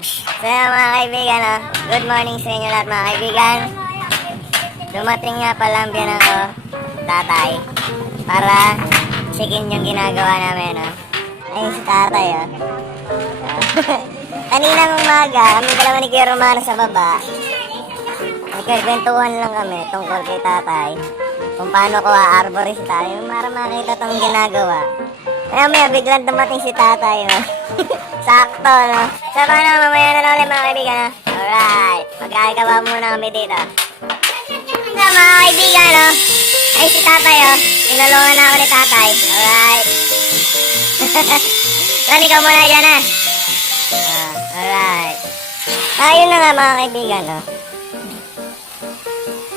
So mga kaibigan, good morning sa inyo lahat mga kaibigan. Dumating nga pala ang biyanan ko, tatay, para checkin yung ginagawa namin. Ayun si tatay. Kaninang umaga, kami dalawa ni Kuya Romano sa baba. Nagkwentuhan lang kami tungkol kay tatay. Kung paano ko a-arborist tayo para makita tong ginagawa. Kaya may biglang dumating si tatay, Sakto, So, paano mamaya na ulit mga kaibigan, Alright. Magkakagawa muna kami dito. So, mga kaibigan, Ay, si tatay, Tinulungan na ako ni tatay. Alright. Saan ikaw muna dyan, Alright. Ayun na nga mga kaibigan,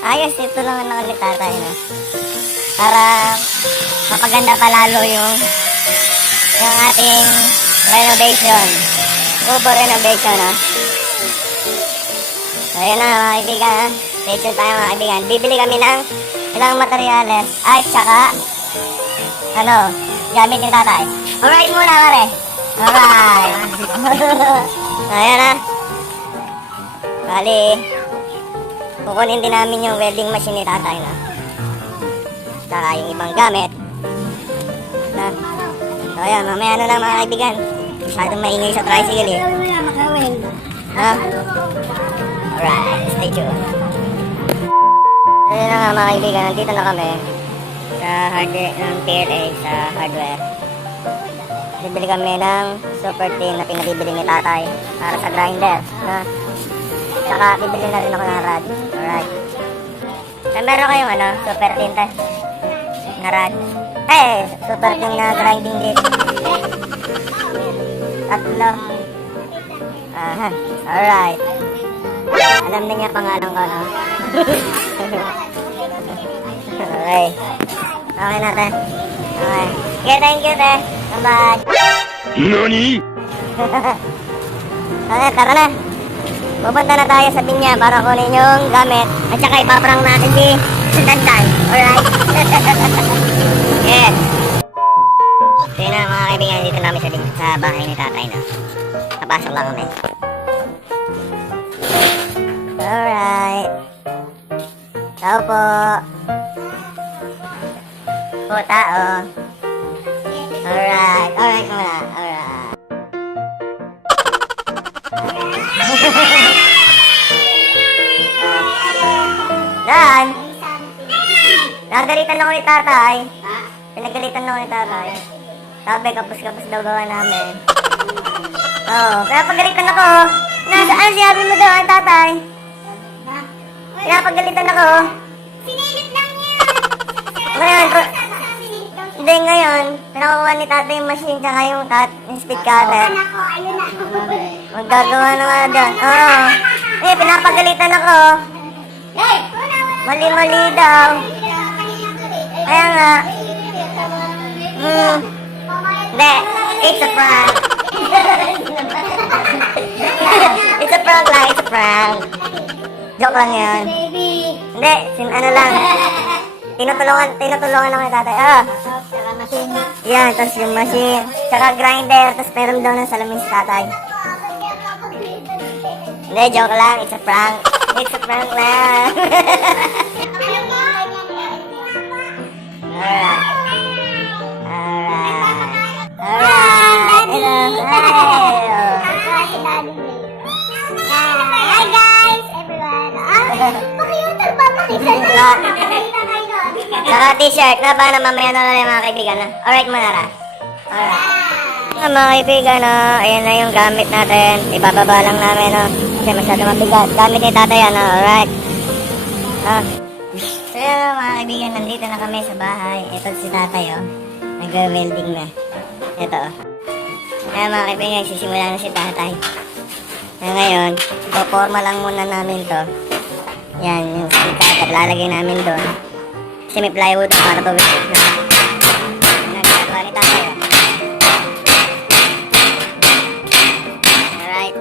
Ayos, tinulungan na ako ni tatay, para mapaganda pa lalo yung ating renovation. Kubo renovation, Ayun na mga kaibigan, Stay tuned tayo mga kaibigan. Bibili kami ng ilang materyales. Ay, tsaka gamit ni tatay. Alright muna, pare. Alright. Ayan Bali, kukunin din namin yung welding machine ni tatay, Saka yung ibang gamit. So, ayan, mamaya lang mga kaibigan. Masyadong maingay sa tricycle, Alright, stay tuned. Ayun na nga mga kaibigan, nandito na kami sa hardware ng PLA, sa hardware. Bibili kami ng super tin na pinabibili ni tatay para sa grinder, Saka bibili na rin ako ng rod. Alright. Meron kayong super tin na rod. Super tin na grinding disc. Tatlo. Alright. Alam na niya pangalan ko, Okay. Okay natin. Okay. Okay, thank you, Bye. NANI? Okay, tara na. Pupunta na tayo sa binya para kunin yung gamit. At saka ipaprank natin si Dandan. Alright? Yeah. So yun na mga kaibigan, dito namin sa bahay ni tatay, Napasok lang kami. Alright. Tao po. Tao. Alright. Alright muna. Alright. Dan! Nagalitan ako ni tatay. Pinagalitan ako ni tatay. Sabi, kapos-kapos daw gawa namin. Kaya pagalitan ako. Ano siyabi mo doon, tatay? Kaya pagalitan ako. Sinilip lang niya. Ngayon, hindi ngayon. Pinakuha ni tatay yung machine tsaka yung speed cutter. Ako, ayun na. Magagawa na nga doon. Pinapagalitan ako. Mali-mali daw. Kaya nga. Hindi. It's a prank. It's a prank lang. It's a prank. Joke lang yun. Hindi. Lang. Tinutulungan ako ni tatay. Yan. Tapos yung machine. Tsaka grinder. Tapos meron daw ng salamin si tatay. Hindi. Joke lang. It's a prank. It's a prank lang. Alright. Hi guys, everyone. Pakiutar ba? Saka t-shirt na ba na mamaya na lang mga kaibigan Alright muna Alright. Mga kaibigan ayan na yung gamit natin. Ibababa lang namin kasi masyado mabigat. Gamit ni tatay alright. So yun mga kaibigan, nandito na kami sa bahay. Ito si tatay nag-welding na. Ito Ayan mga kaibigan, sisimula na si tatay. Ngayon, ipoporma lang muna namin to. Yan, yung speed cutter, lalagay namin doon. Kasi may plywood para pawis na. Nagagawa ni tatay. Alright.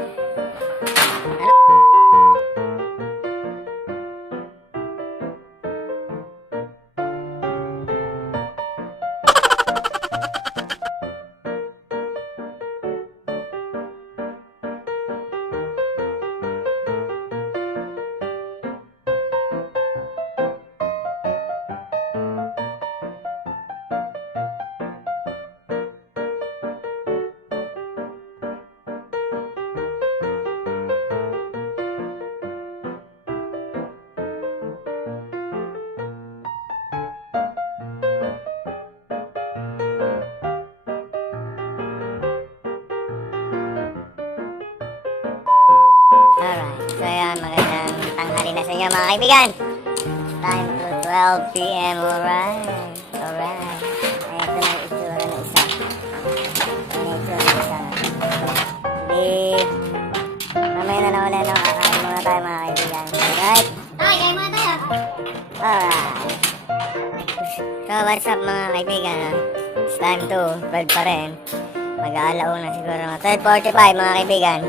sa inyo mga kaibigan. Time to 12 p.m. Alright. Ay, ito na yung itsura ng isa. Hindi. Mamaya na lang ulit. Kakain muna tayo mga kaibigan. Alright. Kain muna tayo. Alright. So, what's up mga kaibigan? It's time to 12 pa rin. Mag-aalaw na siguro mga 12:45 mga kaibigan.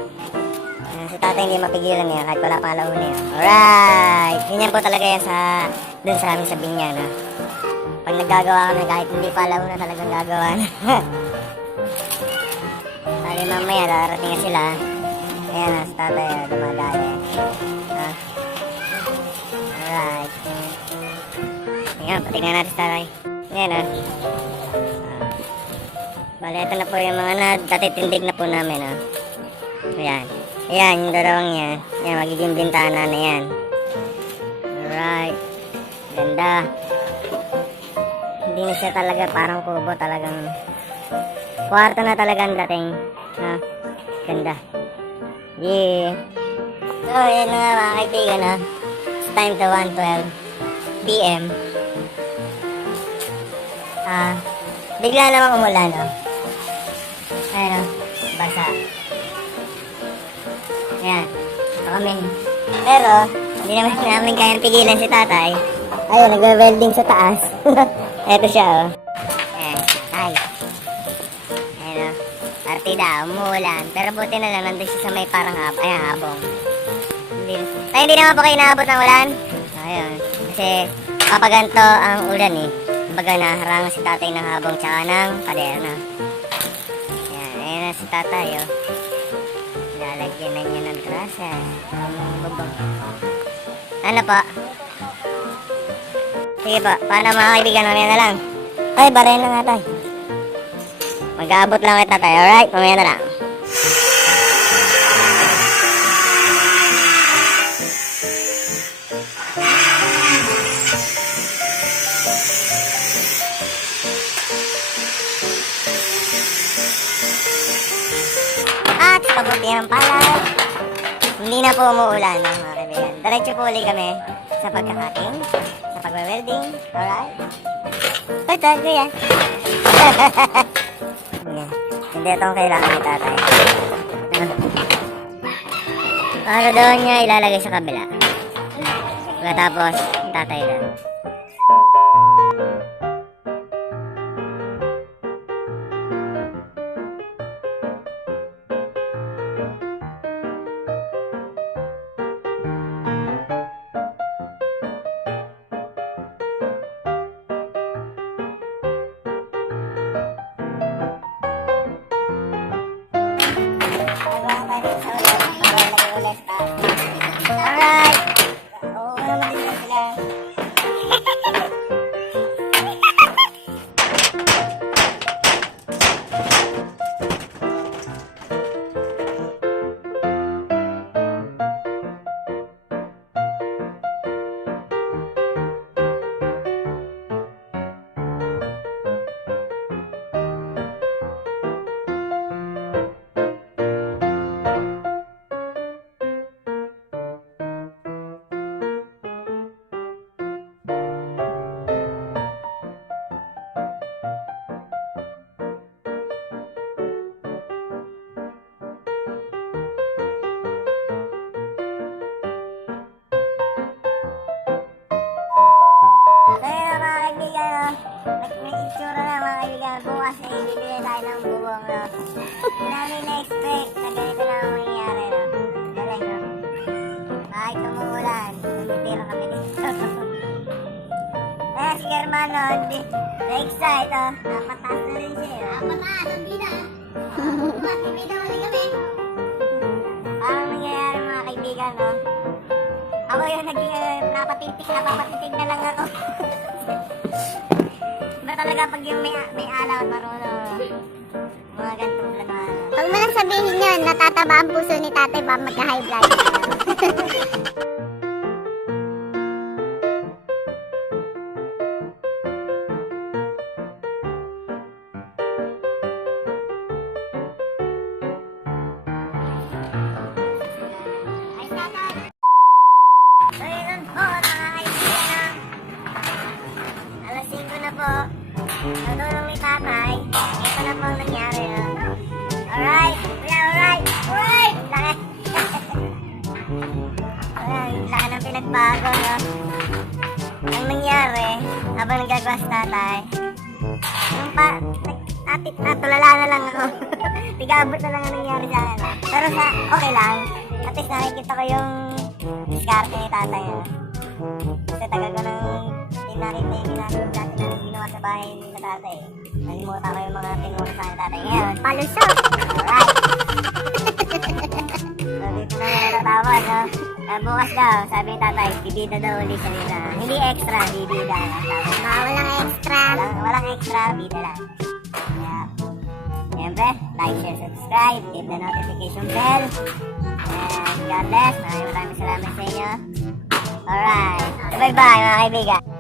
Si tatay hindi mapigilan niya kahit wala pang alauna niya. Alright! Ganyan po talaga yan dun sa amin sa Binyan. Ha? Pag naggagawa kami kahit hindi pa alauna talagang gagawa na. Sali mamaya darating na sila. Ayan na, si tatay dumadali. Alright. Ayan, patingnan natin si tatay. Ayan ha. Bale, ito na po yung mga natitindig na po namin. Ha? Ayan. Ayan, yung dalawang yan. Ayan, magiging bintana na yan. Alright. Ganda. Hindi na siya talaga parang kubo. Talagang kwarto na talagang dating. Ha? Ganda. Yeah. So, yan na nga mga kaibigan ha. It's time to 1:12 p.m. Bigla namang umulan, no? Ayan, basa. Ayan, ito kami. Pero, hindi naman namin kayang pigilan si tatay. Ayun, nagwe-welding sa taas. Eto siya, oh. Ayan, ay. Ayan, oh. Partida, umuulan. Pero buti na lang, nandun siya sa may parang habong. Hindi naman po kayo naabot ng ulan. Ayun, kasi papaganto ang ulan eh. Kumbaga naharang si tatay ng habong tsaka ng paderna. Ayan, ayan na si tatay, oh. Lalagyan na niya ng grasa. Ano pa? Sige pa, paano mga kaibigan? Mamaya na lang. Ay, baray na nga tayo. Mag-aabot lang kita tayo. Alright, mamaya na lang. At kabutihan pala, hindi na po umuulan mga kaibigan. Diretso po ulit kami sa pagkakating, sa pagwe-welding. Alright? Ito yan. Hindi itong kailangan ni tatay. Para doon niya ilalagay sa kabila. Tapos, tatay doon. Alright. Oo, naman din na sila. Kaya mga kaibigan, may itsura na mga kaibigan. Bukas ay bibili tayo ng bubong. No? Hindi namin na-expect na ganito na ang mangyayari. No? Galing, no? Kahit umuulan, tumitira kami dito. Si Germano, na-excite. Napataas na rin siya. Napataas, hindi na. Bukas, bibili ulit kami. Parang nangyayari mga kaibigan, no? Ako yung naging napapatitig na lang ako. Ba talaga pag yung may alaw at marunong mga ganitong plano. Huwag mo lang sabihin yun, natataba ang puso ni tatay ba magka-high blood. Ay, tatay! So yun, bago, no? Ang nangyari, habang nagagawa si tatay, tulala na lang ako. Tigabot na lang ang nangyari sa akin. Pero okay lang. At least nakikita ko yung diskarte ni tatay. Kasi tagal ko nang tinarita yung ginagawa dati na ginawa sa bahay ni tatay. Nalimutan ko yung mga tinuro sa akin tatay. Ngayon, palusot! Alright! So, dito na nga natatawa, no? Bukas daw, sabi ni tatay, bibida daw ulit sa nila. Hindi extra, bibida. Walang extra. Walang extra, bibida lang. Yeah. Siyempre, like, share, subscribe, hit the notification bell. And God bless. Maraming salamat sa inyo. Alright. Bye-bye mga kaibigan.